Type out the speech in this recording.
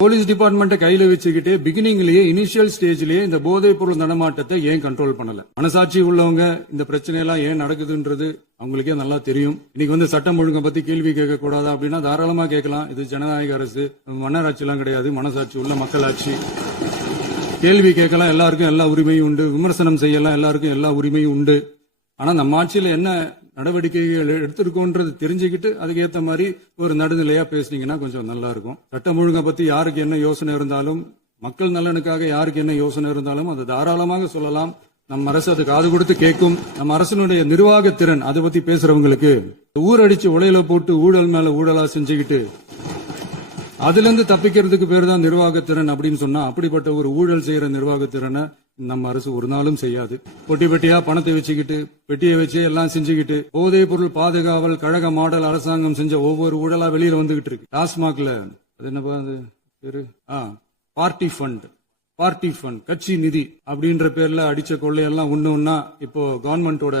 Police டிபார்ட்மெண்ட்டை கையில வச்சுக்கிட்டு பிகினிங்லயே இனிஷியல் ஸ்டேஜ்லயே இந்த போதைப் பொருள் நடமாட்டத்தை ஏன் கண்ட்ரோல் பண்ணல? மனசாட்சி உள்ளவங்க இந்த பிரச்சனை எல்லாம் ஏன் நடக்குதுன்றது அவங்களுக்கே நல்லா தெரியும். இன்னைக்கு சட்டம் ஒழுங்கை பத்தி கேள்வி கேட்க கூடாதா அப்படின்னா தாராளமா கேட்கலாம். இது ஜனநாயக அரசு, மன்னராட்சி எல்லாம் கிடையாது, மனசாட்சி உள்ள மக்களாட்சி. கேள்வி கேட்கலாம், எல்லாருக்கும் எல்லா உரிமையும் உண்டு. விமர்சனம் செய்யலாம், எல்லாருக்கும் எல்லா உரிமையும் உண்டு. ஆனா நம்ம ஆட்சியில என்ன நடவடிக்கைகள் எடுத்திருக்கோன்றது தெரிஞ்சுக்கிட்டு அதுக்கு ஏத்த மாதிரி ஒரு நடுநிலையா பேசுனீங்கன்னா கொஞ்சம் நல்லா இருக்கும். சட்டம் ஒழுங்கை பத்தி யாருக்கு என்ன யோசனை இருந்தாலும், மக்கள் நலனுக்காக யாருக்கு என்ன யோசனை இருந்தாலும் அதை தாராளமாக சொல்லலாம். நம்ம அரசு அது காது கொடுத்து கேட்கும். நம்ம அரசினுடைய நிர்வாக திறன் அதை பத்தி பேசுறவங்களுக்கு ஊரடிச்சு உலையில போட்டு ஊழல் மேல ஊழலா செஞ்சுக்கிட்டு அதுல இருந்து தப்பிக்கிறதுக்கு பேர் தான் நிர்வாகத்திறன் அப்படின்னு சொன்னா, அப்படிப்பட்ட ஒரு ஊழல் செய்யற நிர்வாகத்திறனை நம்ம அரசு ஒரு நாளும் செய்யாது. பொட்டி பெட்டியா பணத்தை வச்சுக்கிட்டு, பெட்டியை வச்சு எல்லாம் செஞ்சுக்கிட்டு, போதைப் பொருள் பாதுகாவல் கழக மாடல் அரசாங்கம் செஞ்ச ஒவ்வொரு ஊழலா வெளியில வந்துகிட்டு இருக்கு. டாஸ்மாக்ல அது என்னப்பா அது பேரு, பார்ட்டி ஃபண்ட், கட்சி நிதி அப்படின்ற பேர்ல அடிச்ச கொள்ளையெல்லாம் ஒண்ணு ஒன்னா இப்போ கவர்மெண்டோட